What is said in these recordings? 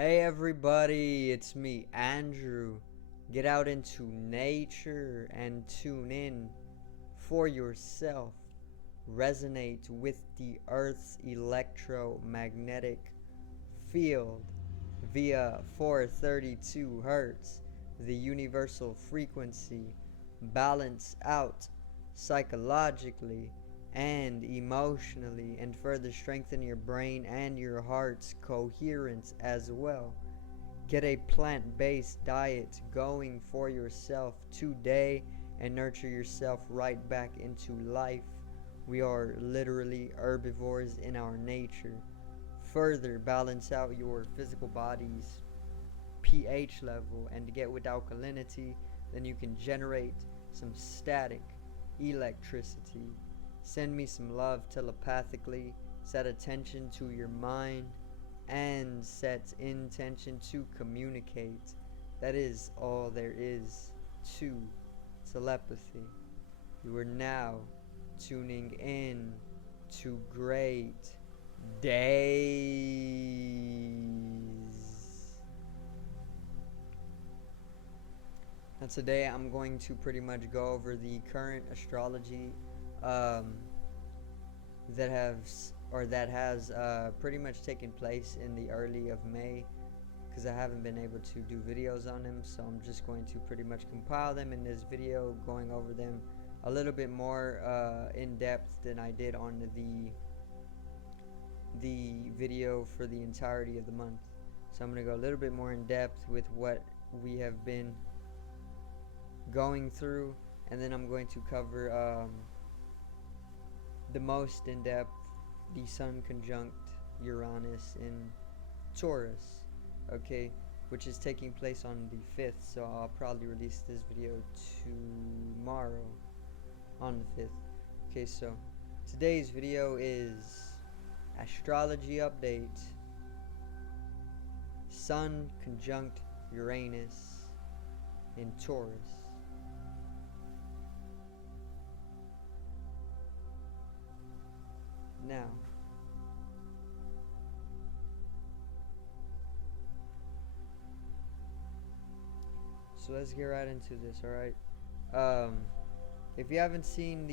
Hey everybody, it's me, Andrew. Get out into nature and tune in for yourself. Resonate with the Earth's electromagnetic field via 432 Hertz, the universal frequency. Balance out psychologically and emotionally, and further strengthen your brain and your heart's coherence as well. Get a plant based diet going for yourself today and nurture yourself right back into life. We are literally herbivores in our nature. Further balance out your physical body's pH level and get with alkalinity, then you can generate some static electricity. Send me some love telepathically, set attention to your mind, and set intention to communicate. That is all there is to telepathy. You are now tuning in to great days. Now today I'm going to pretty much go over the current astrology um, that has pretty much taken place in the early of May, because I haven't been able to do videos on them, so I'm just going to pretty much compile them in this video, going over them a little bit more in depth than I did on the video for the entirety of the month. So I'm going to go a little bit more in depth with what we have been going through, and then I'm going to cover the most in depth the Sun conjunct Uranus in Taurus, okay, which is taking place on the 5th, so I'll probably release this video tomorrow on the 5th. Okay, so today's video is astrology update. Sun conjunct Uranus in Taurus. Now, so let's get right into this, alright? If you haven't seen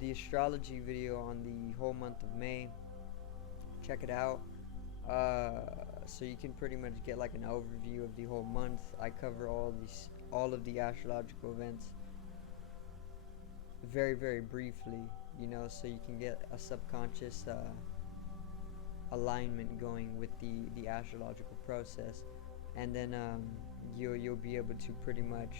the astrology video on the whole month of May, check it out. So you can pretty much get like an overview of the whole month. I cover all of the astrological events very, very briefly, you know, so you can get a subconscious alignment going with the astrological process, and then you'll be able to pretty much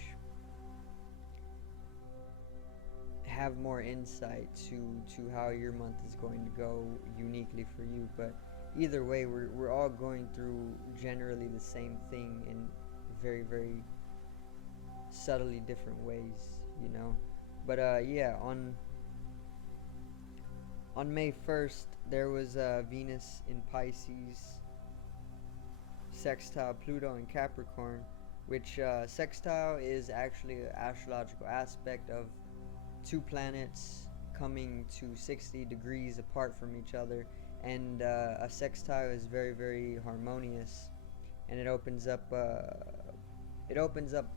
have more insight to how your month is going to go uniquely for you. But either way, we're all going through generally the same thing in very, very subtly different ways, you know. But yeah, on May 1st, there was Venus in Pisces, sextile Pluto in Capricorn, which sextile is actually an astrological aspect of two planets coming to 60 degrees apart from each other, and a sextile is very, very harmonious, and it opens up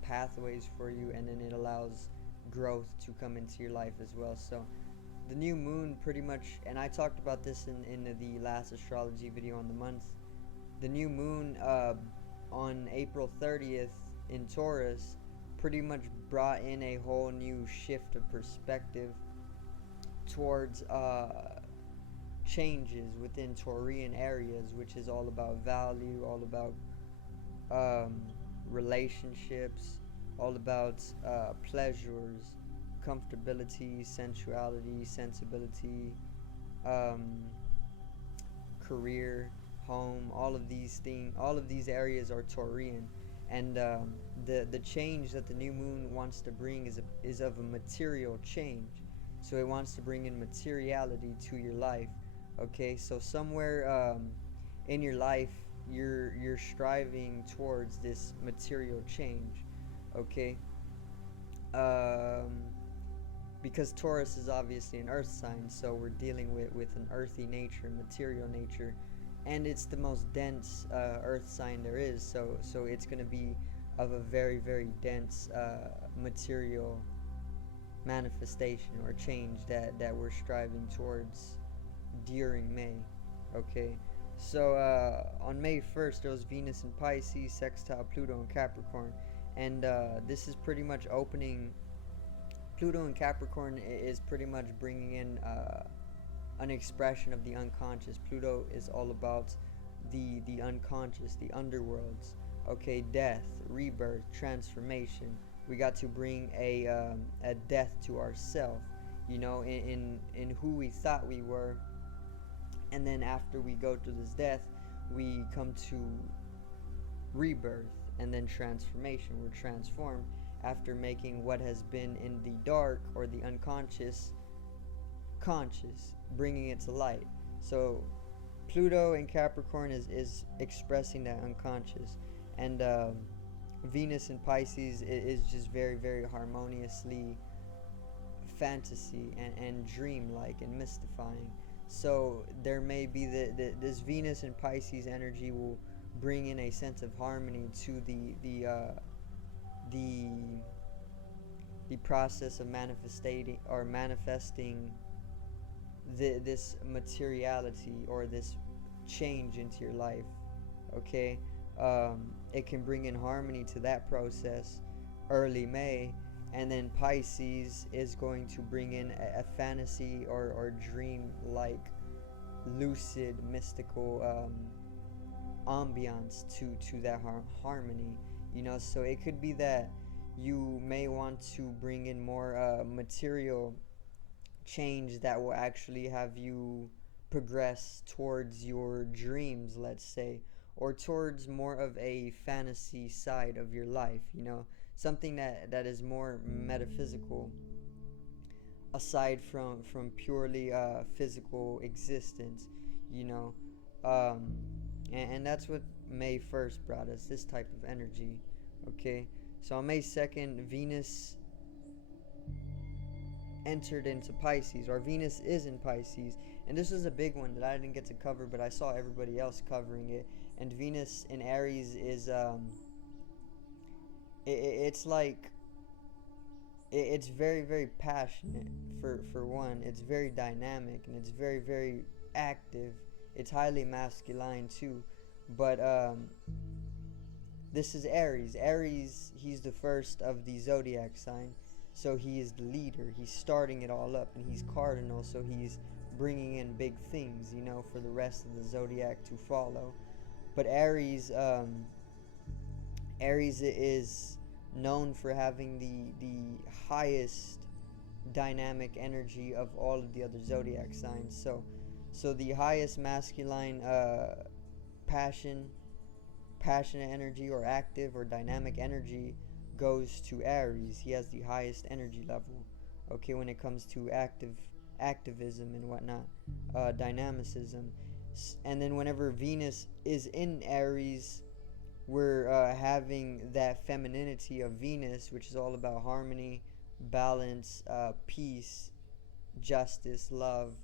pathways for you, and then it allows growth to come into your life as well. So the new moon pretty much, and I talked about this in the last astrology video on the month, the new moon on April 30th in Taurus pretty much brought in a whole new shift of perspective towards changes within Taurian areas, which is all about value, all about relationships, all about pleasures, comfortability, sensuality, sensibility, career, home. All of these areas are Taurian, and the change that the new moon wants to bring is of a material change. So it wants to bring in materiality to your life. Okay, so somewhere in your life, you're striving towards this material change. Okay, because Taurus is obviously an earth sign, so we're dealing with an earthy nature, material nature, and it's the most dense earth sign there is, so it's going to be of a very, very dense material manifestation or change that we're striving towards during May. Okay, so on May 1st there was Venus in Pisces sextile Pluto in Capricorn, and this is pretty much opening. Pluto in Capricorn is pretty much bringing in an expression of the unconscious. Pluto is all about the unconscious, the underworlds. Okay, death, rebirth, transformation. We got to bring a death to ourself, you know, in who we thought we were, and then after we go through this death, we come to rebirth and then transformation. We're transformed after making what has been in the dark or the unconscious conscious, bringing it to light. So Pluto in Capricorn is expressing that unconscious, and Venus in Pisces is just very, very harmoniously fantasy and dream-like and mystifying. So there may be this Venus in Pisces energy will bring in a sense of harmony to the process of manifesting this materiality or this change into your life. Okay, it can bring in harmony to that process early May, and then Pisces is going to bring in a fantasy or dream like lucid mystical ambiance to that harmony, you know. So it could be that you may want to bring in more material change that will actually have you progress towards your dreams, let's say, or towards more of a fantasy side of your life, you know, something that is more metaphysical aside from purely physical existence, you know. And that's what May 1st brought us, this type of energy. Okay, so on May 2nd, Venus entered into Pisces, or Venus is in Pisces, and this is a big one that I didn't get to cover, but I saw everybody else covering it. And Venus in Aries is it's like it's very, very passionate. For one, it's very dynamic and it's very, very active. It's highly masculine too, but this is Aries. Aries, he's the first of the zodiac sign, so he is the leader. He's starting it all up, and he's cardinal, so he's bringing in big things, you know, for the rest of the zodiac to follow. But Aries is known for having the highest dynamic energy of all of the other zodiac signs. So the highest masculine passionate energy or active or dynamic energy goes to Aries. He has the highest energy level, okay, when it comes to activism and whatnot, dynamicism. And then whenever Venus is in Aries, we're having that femininity of Venus, which is all about harmony, balance, peace, justice, love,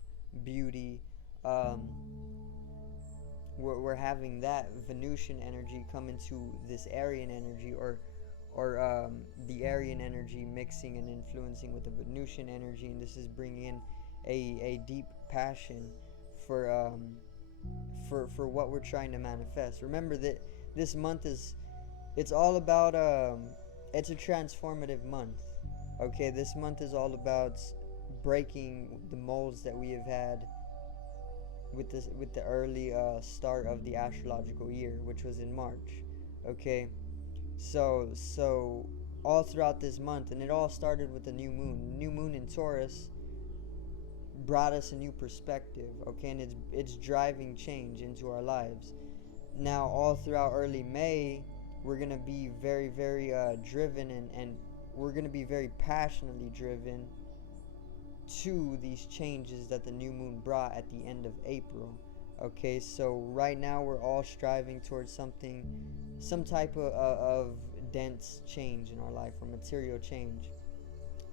beauty. We're having that Venusian energy come into this Aryan energy, or the Aryan energy mixing and influencing with the Venusian energy, and this is bringing in a deep passion for what we're trying to manifest. Remember that this month it's all about it's a transformative month. Okay, this month is all about breaking the molds that we have had with the early start of the astrological year, which was in March. Okay, so all throughout this month, and it all started with the new moon. New moon in Taurus brought us a new perspective, okay, and it's driving change into our lives. Now all throughout early May, we're going to be very, very driven, and we're going to be very passionately driven to these changes that the new moon brought at the end of April. Okay, so right now we're all striving towards some type of dense change in our life, or material change.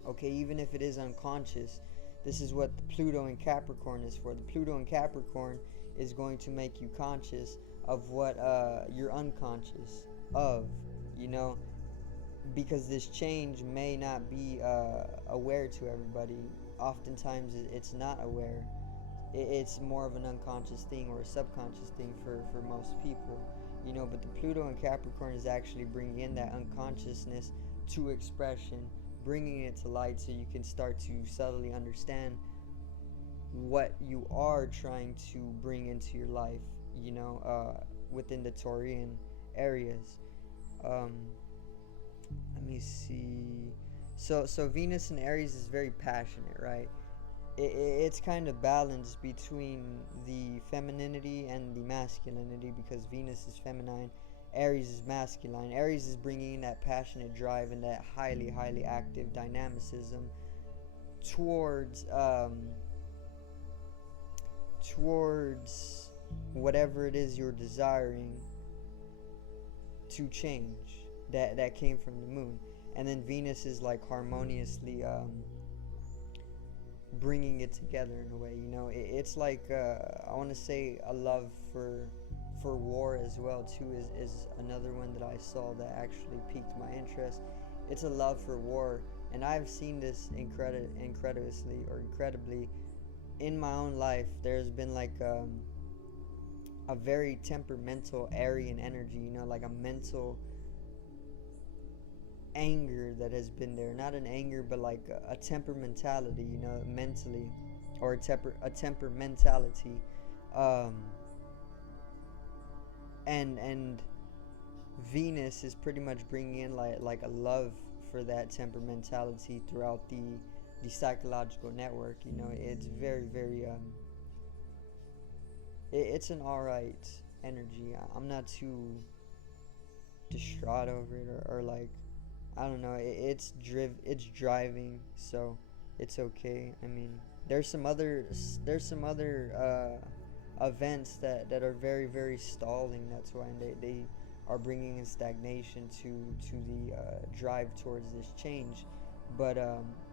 Okay, even if it is unconscious. This is what the Pluto in Capricorn is for. The Pluto in Capricorn is going to make you conscious of what you're unconscious of, you know, because this change may not be aware to everybody. Oftentimes it's not aware. It's more of an unconscious thing or a subconscious thing for most people, you know. But the Pluto in Capricorn is actually bringing in that unconsciousness to expression, bringing it to light so you can start to subtly understand what you are trying to bring into your life, you know, within the Taurian areas. Let me see. So Venus in Aries is very passionate, right? It's kind of balanced between the femininity and the masculinity, because Venus is feminine, Aries is masculine. Aries is bringing in that passionate drive and that highly active dynamicism towards towards whatever it is you're desiring to change, that came from the moon. And then Venus is like harmoniously bringing it together in a way, you know. It's like I want to say a love for war as well too is another one that I saw that actually piqued my interest. It's a love for war, and I've seen this incredibly in my own life. There's been like a very temperamental Aryan energy, you know, like a mental anger that has been there. Not an anger, but like a temperamentality, you know, mentally, or a temperamentality. Um, and Venus is pretty much bringing in like a love for that temperamentality throughout the psychological network. You know, it's very it's an alright energy. I'm not too distraught over it, or like, I don't know. It's driving, so it's okay. I mean, there's some other events that are very stalling. That's why they are bringing in stagnation to the drive towards this change. But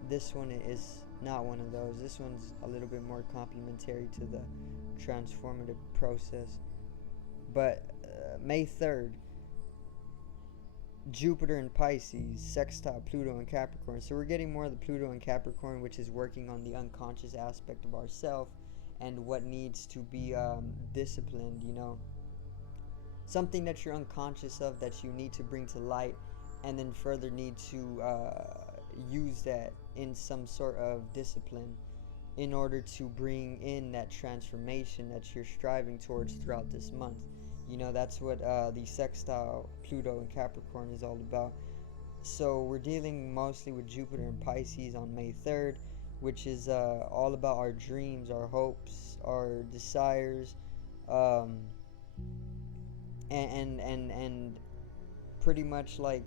this one is not one of those. This one's a little bit more complementary to the transformative process. But May 3rd, Jupiter in Pisces, sextile Pluto in Capricorn. So we're getting more of the Pluto in Capricorn, which is working on the unconscious aspect of ourself and what needs to be disciplined, you know. Something that you're unconscious of that you need to bring to light, and then further need to use that in some sort of discipline in order to bring in that transformation that you're striving towards throughout this month. You know, that's what the sextile Pluto and Capricorn is all about. So we're dealing mostly with Jupiter and Pisces on May 3rd, which is all about our dreams, our hopes, our desires, and pretty much like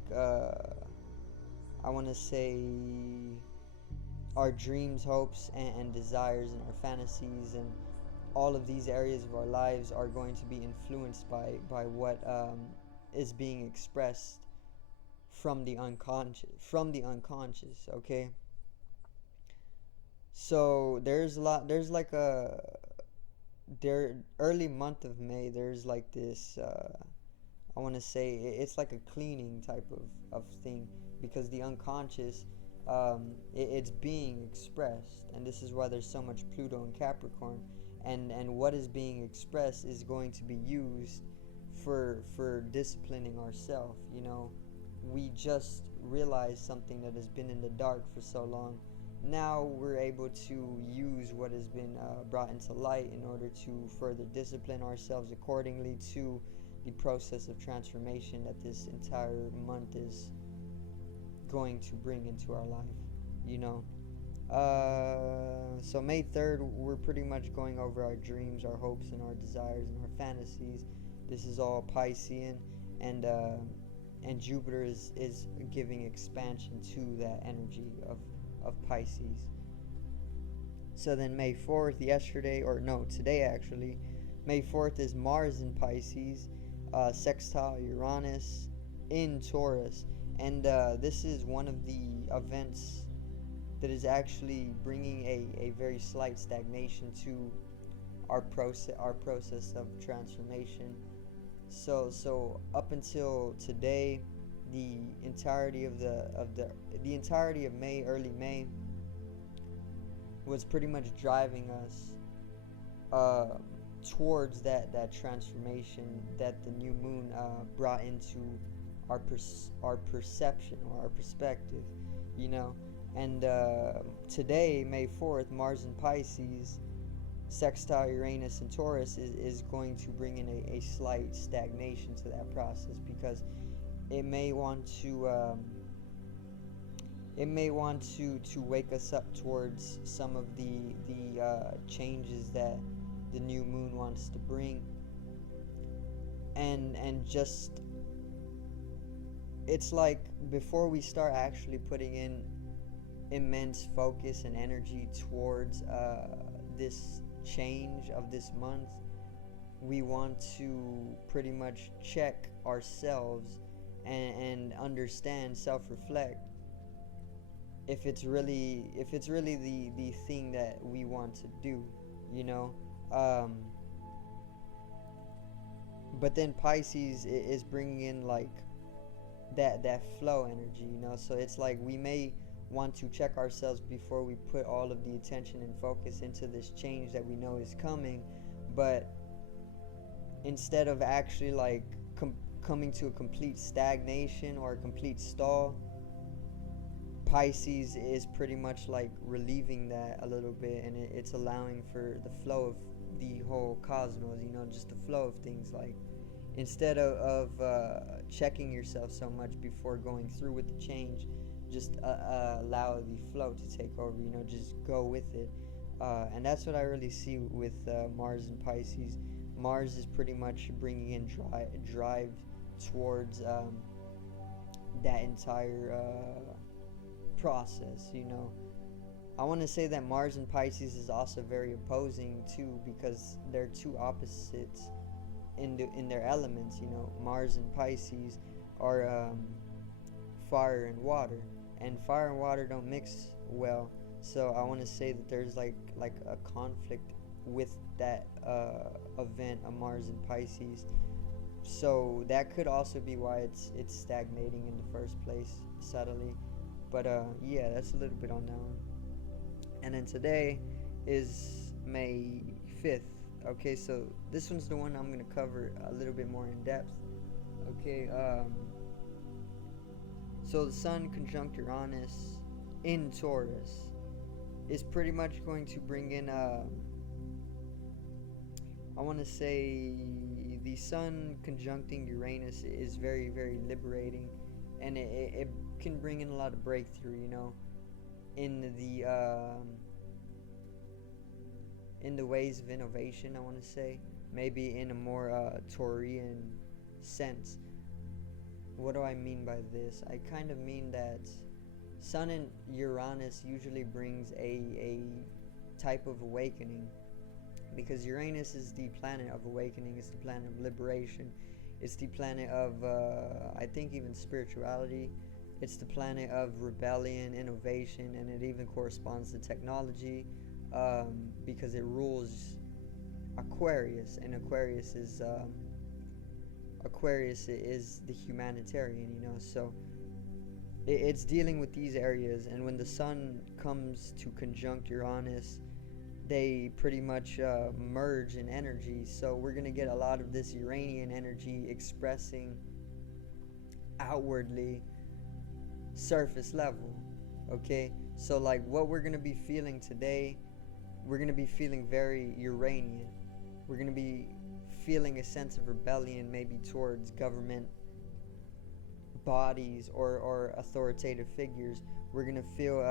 I want to say our dreams, hopes, and desires, and our fantasies, and all of these areas of our lives are going to be influenced by what is being expressed from the unconscious, okay. So there's like a there early month of May, there's like this I want to say it's like a cleaning type of thing, because the unconscious, it's being expressed, and this is why there's so much Pluto in Capricorn. And what is being expressed is going to be used for disciplining ourselves, you know. We just realized something that has been in the dark for so long. Now we're able to use what has been brought into light in order to further discipline ourselves accordingly to the process of transformation that this entire month is going to bring into our life, you know. So May 3rd, we're pretty much going over our dreams, our hopes, and our desires, and our fantasies. This is all Piscean, and Jupiter is giving expansion to that energy of Pisces. So then May 4th, today actually, May 4th is Mars in Pisces, sextile Uranus in Taurus. And this is one of the events that is actually bringing a very slight stagnation to our process of transformation. So up until today, the entirety of the entirety of May, early May, was pretty much driving us uh, towards that transformation that the new moon brought into our perception or our perspective, you know. And today, May 4th, Mars in Pisces, sextile Uranus and Taurus is going to bring in a slight stagnation to that process, because it may want to wake us up towards some of the changes that the new moon wants to bring, and just, it's like, before we start actually putting in immense focus and energy towards this change of this month, we want to pretty much check ourselves and understand, self-reflect, if it's really the thing that we want to do, you know. But then Pisces is bringing in like that flow energy, you know. So it's like we may want to check ourselves before we put all of the attention and focus into this change that we know is coming. But instead of actually like coming to a complete stagnation or a complete stall, Pisces is pretty much like relieving that a little bit, and it's allowing for the flow of the whole cosmos, you know, just the flow of things. Like, instead of checking yourself so much before going through with the change, just allow the flow to take over, you know, just go with it. And that's what I really see with Mars and Pisces. Mars is pretty much bringing in drive towards that entire process, you know. I want to say that Mars and Pisces is also very opposing too, because they're two opposites in their elements, you know. Mars and Pisces are fire and water, and fire and water don't mix well. So I want to say that there's like a conflict with that event of Mars and Pisces. So that could also be why it's stagnating in the first place, subtly. But yeah, that's a little bit on that one. And then today is May 5th. Okay, so this one's the one I'm going to cover a little bit more in depth. Okay, so the Sun conjunct Uranus in Taurus is pretty much going to bring in, I want to say, the Sun conjuncting Uranus is very, very liberating, and it can bring in a lot of breakthrough, you know, in the ways of innovation, I want to say, maybe in a more Taurian sense. What do I mean by this? I kind of mean that Sun and Uranus usually brings a type of awakening, because Uranus is the planet of awakening, it's the planet of liberation, it's the planet of I think even spirituality, it's the planet of rebellion, innovation, and it even corresponds to technology, because it rules Aquarius, and Aquarius is the humanitarian, you know. So it's dealing with these areas, and when the Sun comes to conjunct Uranus, they pretty much merge in energy. So we're going to get a lot of this Uranian energy expressing outwardly, surface level. Okay, so like what we're going to be feeling today, we're going to be feeling very Uranian. We're going to be feeling a sense of rebellion, maybe towards government bodies or authoritative figures. We're going to feel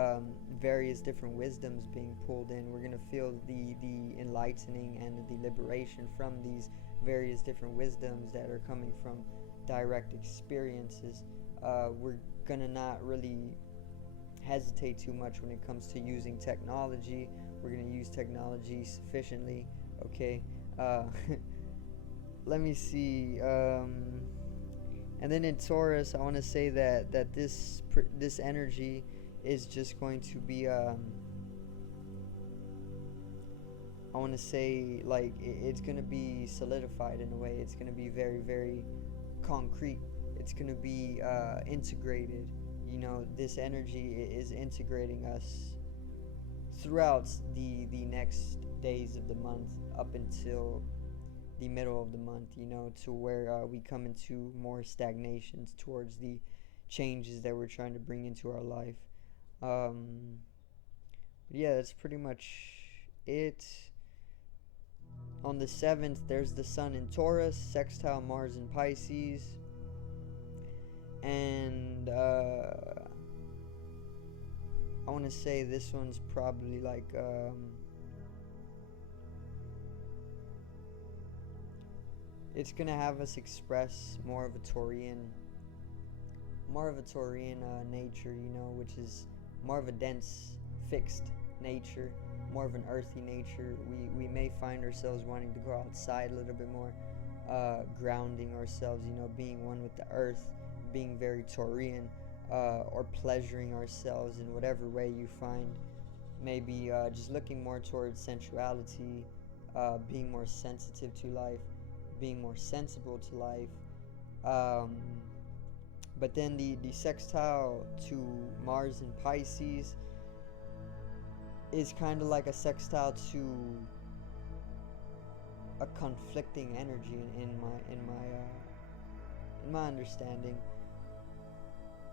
various different wisdoms being pulled in. We're going to feel the enlightening and the liberation from these various different wisdoms that are coming from direct experiences. We're going to not really hesitate too much when it comes to using technology. We're going to use technology sufficiently. Okay, let me see. And then in Taurus, I want to say that this energy is just going to be I want to say, like, it's going to be solidified in a way. It's going to be very, very concrete. It's going to be integrated. You know, this energy is integrating us throughout the next days of the month up until the middle of the month, you know, to where we come into more stagnations towards the changes that we're trying to bring into our life. But yeah, that's pretty much it. On the 7th, there's the Sun in Taurus, sextile Mars in Pisces, and I want to say this one's probably like it's gonna have us express more of a Taurian nature, you know, which is more of a dense, fixed nature, more of an earthy nature. We may find ourselves wanting to go outside a little bit more, grounding ourselves, you know, being one with the earth, being very Taurian, or pleasuring ourselves in whatever way you find. Maybe just looking more towards sensuality, being more sensitive to life, being more sensible to life. But then the sextile to Mars in Pisces is kind of like a sextile to a conflicting energy in my understanding.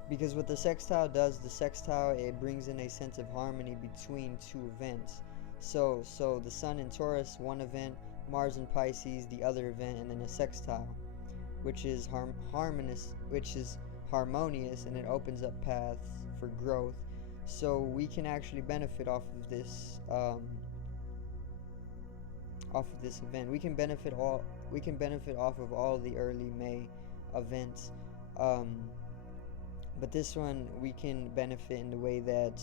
Because what the sextile does, it brings in a sense of harmony between two events. So the Sun in Taurus, one event, Mars in Pisces, the other event, and then a sextile, which is harmonious, and it opens up paths for growth. So we can actually benefit off of this event. We can benefit off of all the early May events. But this one we can benefit in the way that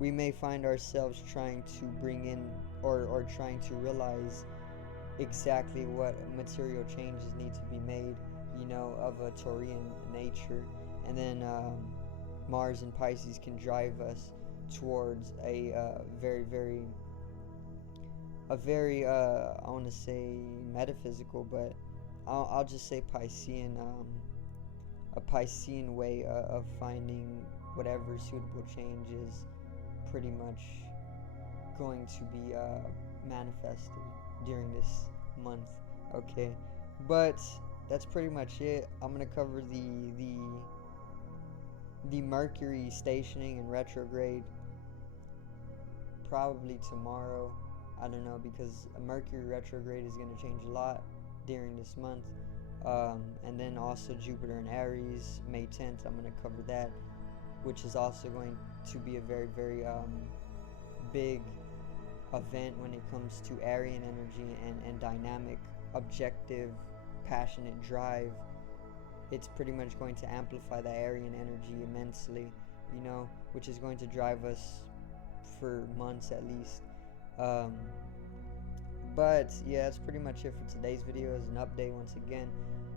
we may find ourselves trying to bring in or trying to realize exactly what material changes need to be made, you know, of a Taurian nature. And then Mars and Pisces can drive us towards a very I want to say metaphysical, but I'll just say Piscean, a Piscean way of finding whatever suitable change is pretty much going to be manifested during this month. Okay, but that's pretty much it. I'm gonna cover the Mercury stationing and retrograde probably tomorrow. I don't know, because a Mercury retrograde is going to change a lot during this month. And then also Jupiter in Aries, May 10th, I'm going to cover that, which is also going to be a very big event when it comes to Aryan energy and dynamic, objective, passionate drive. It's pretty much going to amplify the Aryan energy immensely, you know, which is going to drive us for months at least. But yeah, that's pretty much it for today's video. As an update, once again,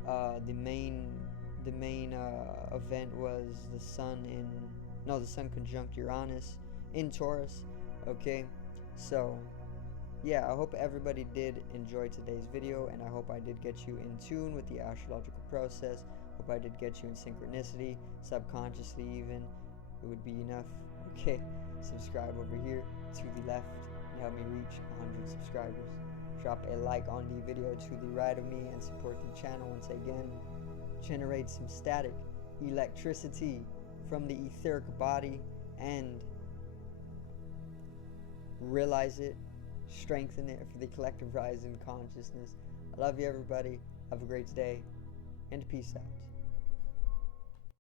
the main event was the Sun conjunct Uranus in Taurus. Okay, so yeah, I hope everybody did enjoy today's video, and I hope I did get you in tune with the astrological process. Hope I did get you in synchronicity, subconsciously even. It would be enough. Okay, subscribe over here to the left and help me reach 100 subscribers. Drop a like on the video to the right of me and support the channel once again. Generate some static electricity from the etheric body and realize it, strengthen it for the collective rise in consciousness. I love you, everybody. Have a great day, and peace out.